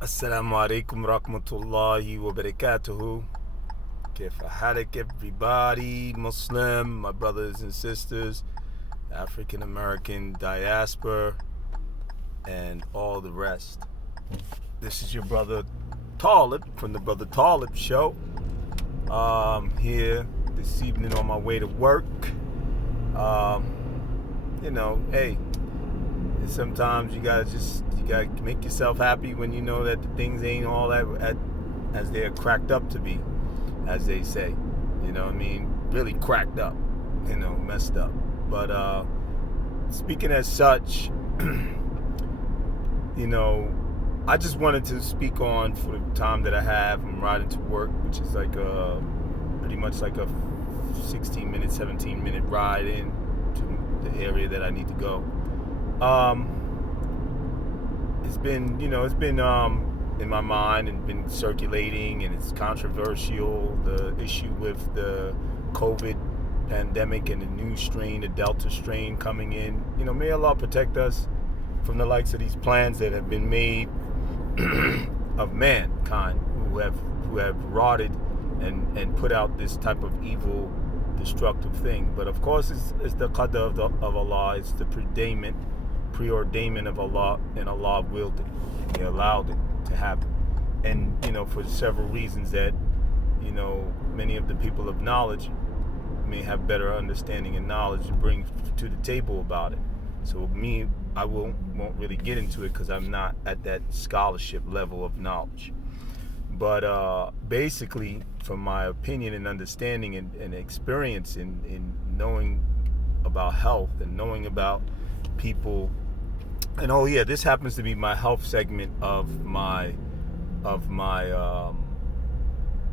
Assalamu alaikum rahmatullahi wa barakatuhu. Kif ahalik everybody, Muslim, my brothers and sisters, African American diaspora, and all the rest. This is your brother Taalib from the Brother Taalib Show. Here this evening on my way to work. Hey, sometimes you gotta make yourself happy when you know that the things ain't all that as they're cracked up to be, as they say. You know what I mean? Really cracked up, messed up. But speaking as such, I just wanted to speak on for the time that I have. I'm riding to work, which is like pretty much like a 16-minute, 17-minute ride in to the area that I need to go. It's been in my mind and been circulating, and it's controversial, the issue with the COVID pandemic and the new strain, the Delta strain coming in. May Allah protect us from the likes of these plans that have been made of mankind who have rotted and put out this type of evil, destructive thing. But of course, it's the qadr of Allah. It's the preordainment of Allah, and Allah willed it. He allowed it to happen. And for several reasons that many of the people of knowledge may have better understanding and knowledge to bring to the table about it. So I won't really get into it because I'm not at that scholarship level of knowledge. But basically, from my opinion and understanding and experience in knowing about health and knowing about people, and this happens to be my health segment of my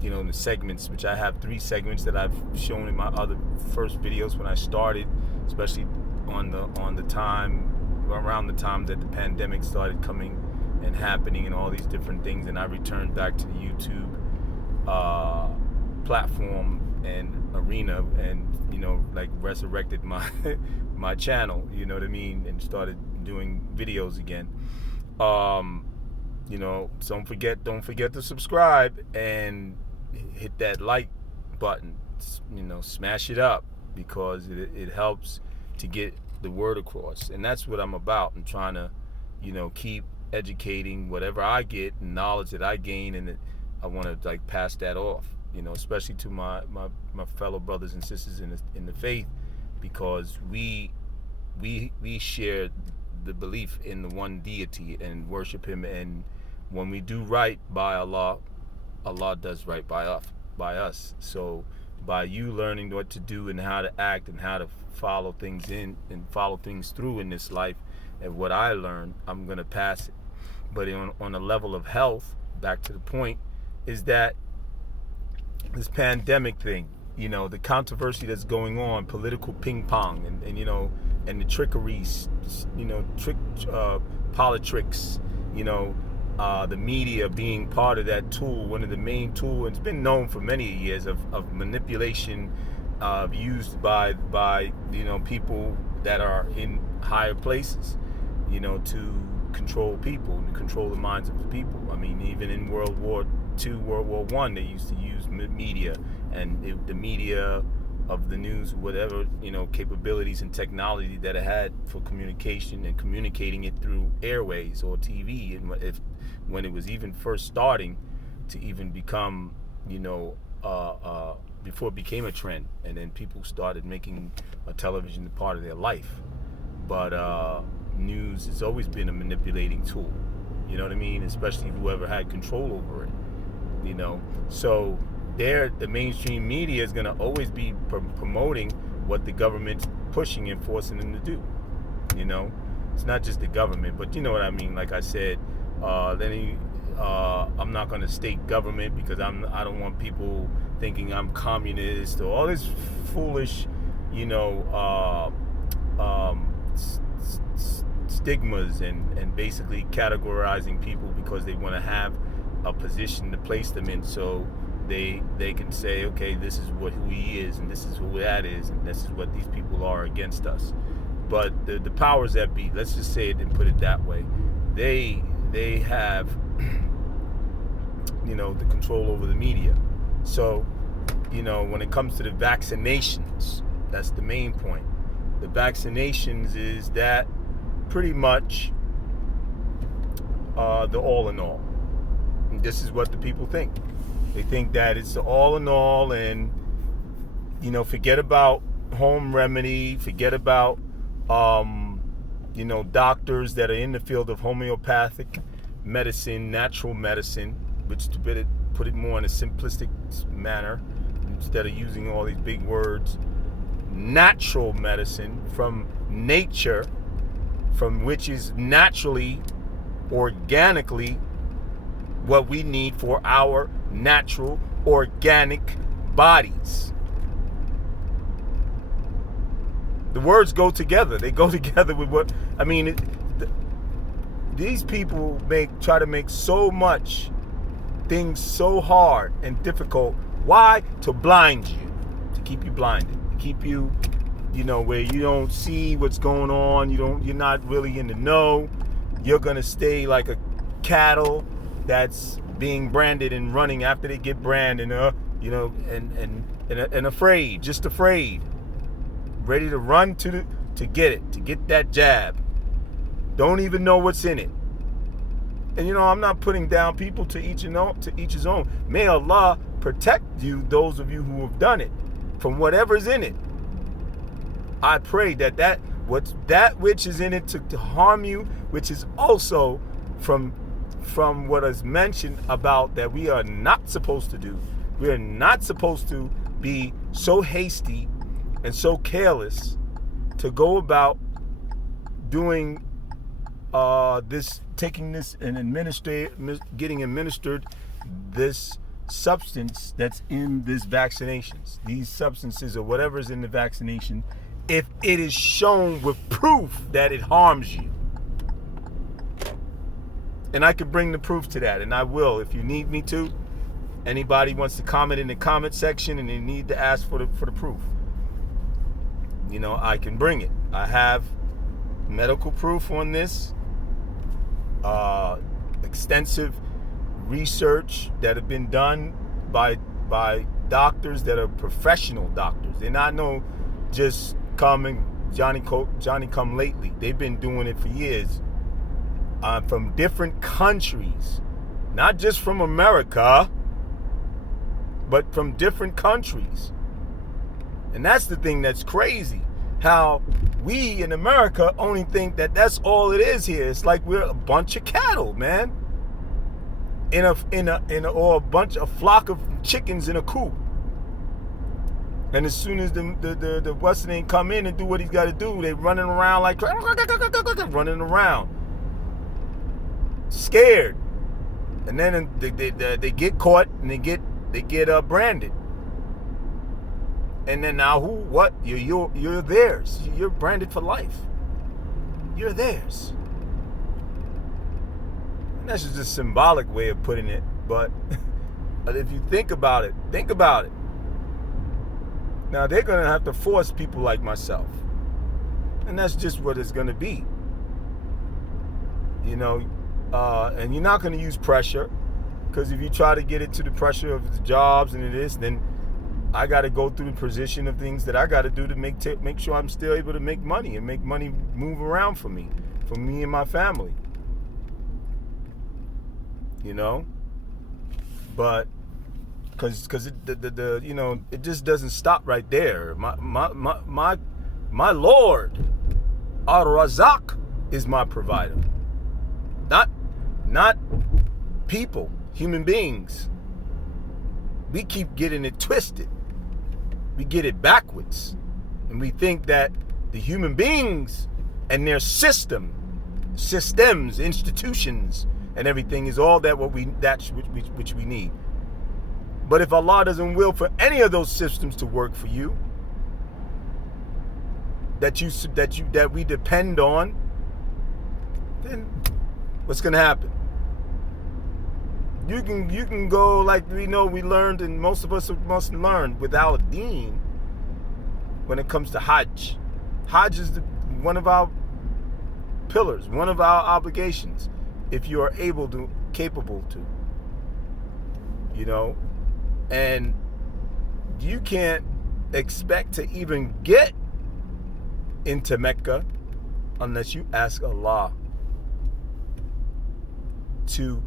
the segments, which I have 3 segments that I've shown in my other first videos when I started, especially on the time around the time that the pandemic started coming and happening and all these different things, and I returned back to the YouTube platform and arena, and like resurrected my channel, you know what I mean, and started doing videos again. Don't forget to subscribe and hit that like button, smash it up, because it helps to get the word across, and that's what I'm about. I'm trying to keep educating whatever I get and knowledge that I gain, and I want to pass that off, especially to my fellow brothers and sisters in the faith, because we share the belief in the one deity and worship him, and when we do right by Allah, Allah does right by us. So by you learning what to do and how to act and how to follow things in and follow things through in this life, and what I learned, I'm going to pass it. But on a level of health, back to the point, is that this pandemic thing, the controversy that's going on, political ping pong, and the trickeries, politics, the media being part of that tool, one of the main tools. It's been known for many years of manipulation used by people that are in higher places, to control people and control the minds of the people. I mean, even in World War II, World War I, they used to use media, and the media of the news, whatever capabilities and technology that it had for communication and communicating it through airways or TV, and when it was even first starting to even become before it became a trend, and then people started making a television a part of their life. But news has always been a manipulating tool, you know what I mean, especially whoever had control over it, so the mainstream media is going to always be promoting what the government's pushing and forcing them to do. It's not just the government, but you know what I mean. Like I said, I'm not going to state government because I don't want people thinking I'm communist or all this foolish, stigmas and basically categorizing people because they want to have a position to place them in, so they can say, okay, this is who he is, and this is who that is, and this is what these people are against us. But the powers that be, let's just say it and put it that way, they have the control over the media. So, when it comes to the vaccinations, that's the main point. The vaccinations is that pretty much the all in all. And this is what the people think. They think that it's the all in all, and forget about home remedy, forget about doctors that are in the field of homeopathic medicine, natural medicine, which to put it more in a simplistic manner instead of using all these big words. Natural medicine from nature, from which is naturally, organically what we need for our natural, organic bodies. The words go together. They go together with what, these people try to make so much things so hard and difficult. Why? To blind you, to keep you blinded, to keep you, where you don't see what's going on. You're not really in the know. You're gonna stay like a cattle that's being branded and running after they get branded, and afraid, just afraid, ready to run to get that jab. Don't even know what's in it. And I'm not putting down people, to each his own. May Allah protect you, those of you who have done it, from whatever's in it. I pray that which is in it to harm you, which is also from what is mentioned about that we are not supposed to do. We are not supposed to be so hasty and so careless to go about doing taking this and getting administered this substance that's in this vaccinations. These substances or whatever is in the vaccination, if it is shown with proof that it harms you. And I can bring the proof to that, and I will if you need me to. Anybody wants to comment in the comment section and they need to ask for the proof, I can bring it. I have medical proof on this, extensive research that have been done by doctors that are professional doctors. They're not just Johnny come lately. They've been doing it for years, from different countries, not just from America, but from different countries. And that's the thing that's crazy, how we in America only think that that's all it is here. It's like we're a bunch of cattle, man, or a flock of chickens in a coop. And as soon as the Western ain't come in and do what he's got to do, they running around like running around, scared. And then they get caught and they get branded. And then now what? You're theirs. You're branded for life. You're theirs. And that's just a symbolic way of putting it. But if you think about it. Now they're going to have to force people like myself. And that's just what it's going to be. And you're not going to use pressure. Because if you try to get it to the pressure of the jobs and then I got to go through the position of things that I got to do to make sure I'm still able to make money and make money move around for me and my family. But because it just doesn't stop right there. My Lord, Ar-Razak, is my provider. Not people, human beings. We keep getting it twisted. We get it backwards. And we think that the human beings and their systems, institutions, and everything is all that which we need. But if Allah doesn't will for any of those systems to work for you, that we depend on, then what's gonna happen? You can go like we learned, and most of us must learn without a deen when it comes to Hajj. Hajj is one of our pillars, one of our obligations, if you are capable to. you know, and you can't expect to even get into Mecca unless you ask Allah to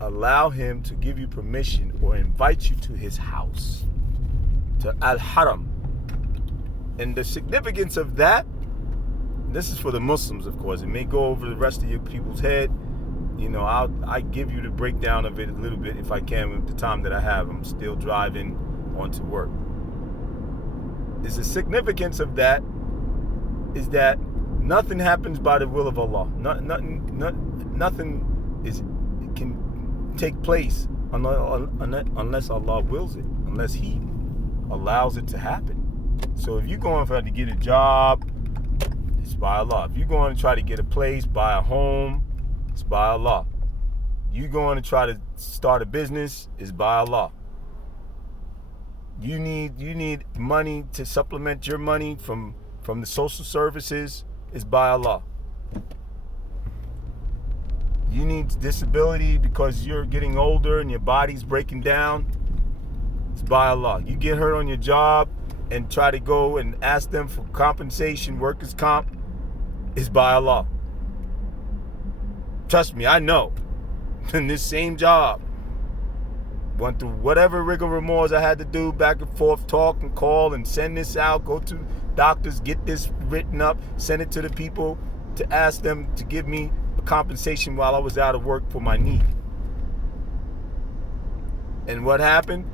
allow him to give you permission or invite you to his house, to Al-Haram. And the significance of that, this is for the Muslims, of course. It may go over the rest of your people's head. You know, I give you the breakdown of it a little bit if I can with the time that I have. I'm still driving onto work. Is the significance of that is that nothing happens by the will of Allah. Nothing can take place unless Allah wills it, unless He allows it to happen. So if you're going to get a job, it's by Allah. If you're going to try to get a place, buy a home, it's by Allah. You're going to try to start a business, it's by Allah. You need money to supplement your money from the social services, it's by Allah. You need disability because you're getting older and your body's breaking down, it's by Allah. You get hurt on your job and try to go and ask them for compensation, workers' comp, it's by Allah. Trust me, I know. In this same job, went through whatever rigmarole I had to do, back and forth, talk and call and send this out, go to doctors, get this written up, send it to the people to ask them to give me a compensation while I was out of work for my knee. And what happened?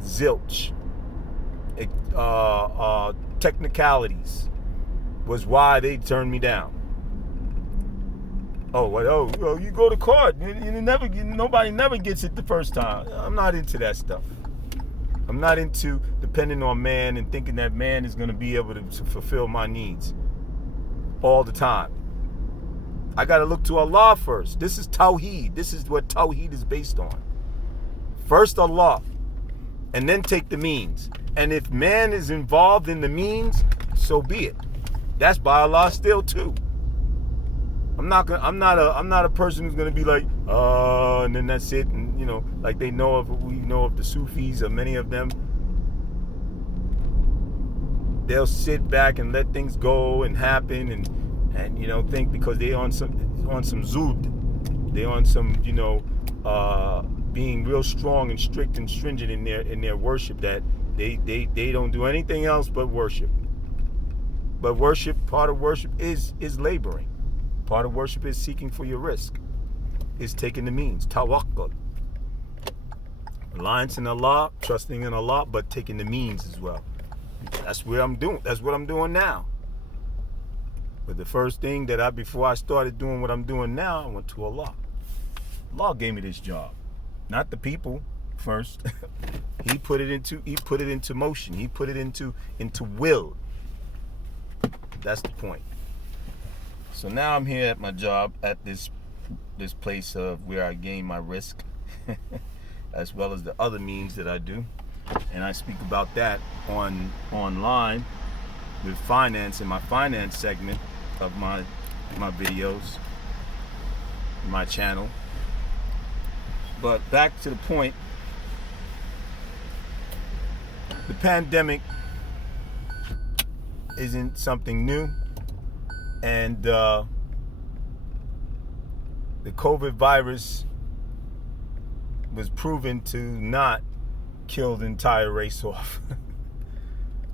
Zilch. Technicalities was why they turned me down. You go to court. Nobody never gets it the first time. I'm not into that stuff. I'm not into depending on man and thinking that man is going to be able to fulfill my needs all the time. I got to look to Allah first. This is Tawheed. This is what Tawheed is based on. First Allah, and then take the means. And if man is involved in the means, so be it. That's by Allah still too. I'm not a person who's gonna be like, and then that's it. And like we know of the Sufis, or many of them, they'll sit back and let things go and happen, and think because they on some zud, they on some being real strong and strict and stringent in their worship, that they don't do anything else but worship. But part of worship is laboring. Part of worship is seeking for your risk. Is taking the means. Tawakkul. Reliance in Allah, trusting in Allah, but taking the means as well. That's what I'm doing now. But the first thing before I started doing what I'm doing now, I went to Allah. Allah gave me this job. Not the people first. He put it into motion. He put it into will. That's the point. So now I'm here at my job at this place of where I gain my risk, as well as the other means that I do, and I speak about that online with finance in my finance segment of my videos, my channel. But back to the point, the pandemic isn't something new. And the COVID virus was proven to not kill the entire race off.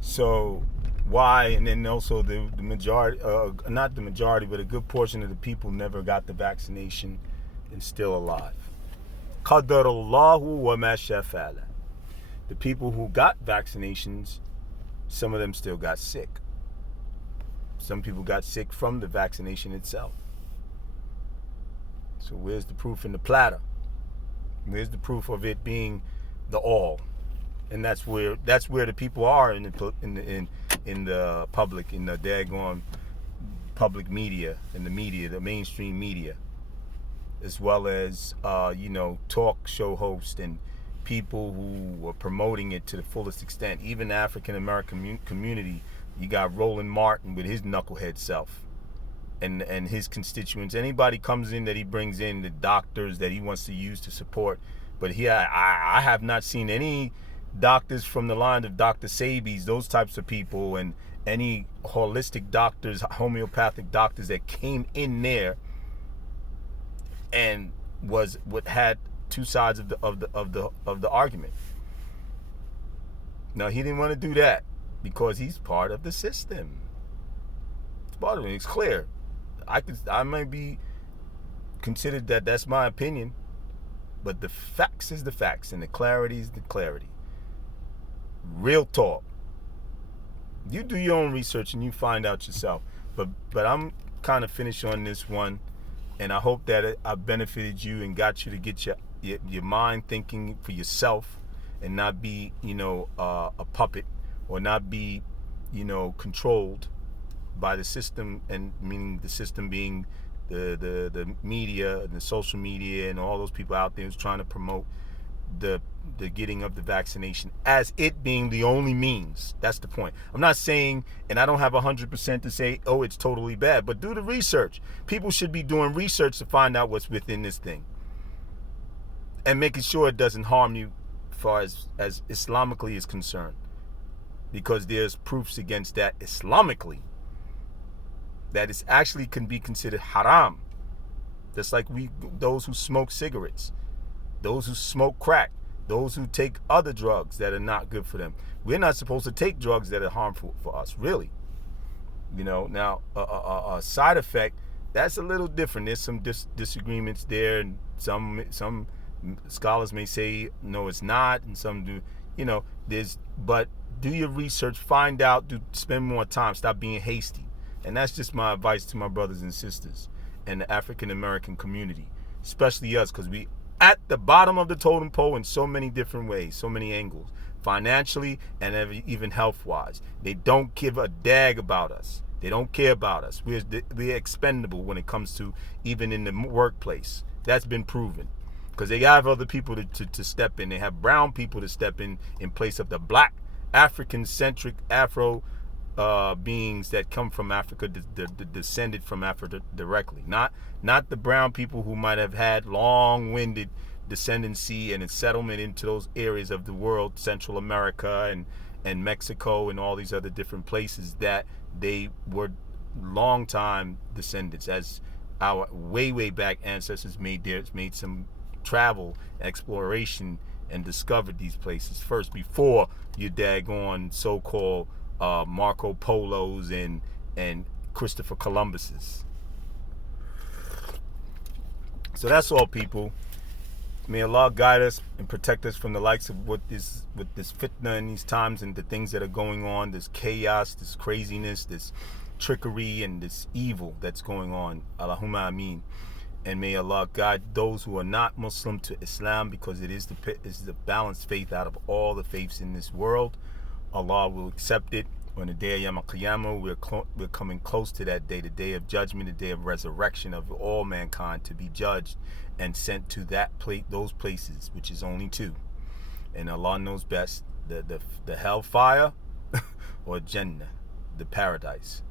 So why? And then also the majority, not the majority, but a good portion of the people never got the vaccination and still alive. Qadarallahu wa ma sha'a. The people who got vaccinations, some of them still got sick. Some people got sick from the vaccination itself. So where's the proof in the platter? Where's the proof of it being the all? And that's where the people are in the public, in the daggone public media, in the media, the mainstream media, as well as talk show hosts and people who were promoting it to the fullest extent. Even the African American community. You got Roland Martin with his knucklehead self and his constituents. Anybody comes in that he brings in, the doctors that he wants to use to support But here, I have not seen any doctors from the line of Dr. Sabi's, those types of people, and any holistic doctors, homeopathic doctors that came in there and had two sides of the argument. Now, he didn't want to do that because he's part of the system. It's part of it. It's clear. I might be considered that's my opinion, but the facts is the facts, and the clarity is the clarity. Real talk. You do your own research and you find out yourself. But I'm kind of finished on this one, and I hope that I benefited you and got you to get your mind thinking for yourself, and not be a puppet, or not be controlled by the system, and meaning the system being the media and the social media and all those people out there who's trying to promote the getting of the vaccination as it being the only means. That's the point. I'm not saying, and I don't have 100% to say, oh, it's totally bad, but do the research. People should be doing research to find out what's within this thing, and making sure it doesn't harm you as far as Islamically is concerned, because there's proofs against that Islamically, that it actually can be considered haram. Just like those who smoke cigarettes, those who smoke crack, those who take other drugs that are not good for them. We're not supposed to take drugs that are harmful for us, really. Now a side effect, that's a little different. There's some disagreements there, and some scholars may say no, it's not, and some do. But do your research, find out, spend more time, stop being hasty. And that's just my advice to my brothers and sisters and the African American community, especially us, because we at the bottom of the totem pole in so many different ways, so many angles, financially and even health-wise. They don't give a dag about us. They don't care about us. We're expendable when it comes to even in the workplace. That's been proven, because they have other people to step in. They have brown people to step in place of the black, African-centric, Afro beings that come from Africa, descended from Africa directly. Not the brown people who might have had long-winded descendancy and settlement into those areas of the world, Central America and Mexico and all these other different places, that they were long-time descendants, as our way back ancestors made some travel, exploration, and discovered these places first, before your daggone so-called Marco Polos and Christopher Columbuses. So that's all, people. May Allah guide us and protect us from the likes of with this fitna in these times, and the things that are going on, this chaos, this craziness, this trickery, and this evil that's going on. Allahumma ameen. And may Allah guide those who are not Muslim to Islam, because it is the balanced faith out of all the faiths in this world. Allah will accept it on the day of Yom Qiyamah. We're coming close to that day, the day of judgment, the day of resurrection of all mankind, to be judged and sent to those places, which is only two. And Allah knows best, the hellfire or Jannah, the paradise.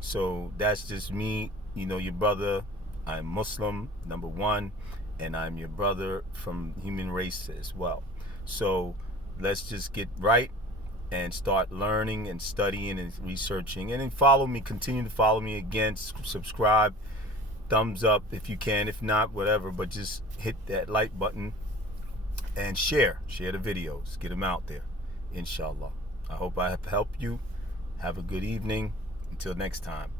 So that's just me, your brother. I'm Muslim, number one, and I'm your brother from human race as well. So let's just get right and start learning and studying and researching, and then continue to follow me. Again, subscribe, thumbs up if you can, if not, whatever, but just hit that like button and share the videos, get them out there, inshallah. I hope I have helped you. Have a good evening. Until next time,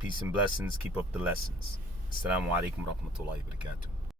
peace and blessings. Keep up the lessons. Assalamu alaikum wa rahmatullahi wa barakatuh.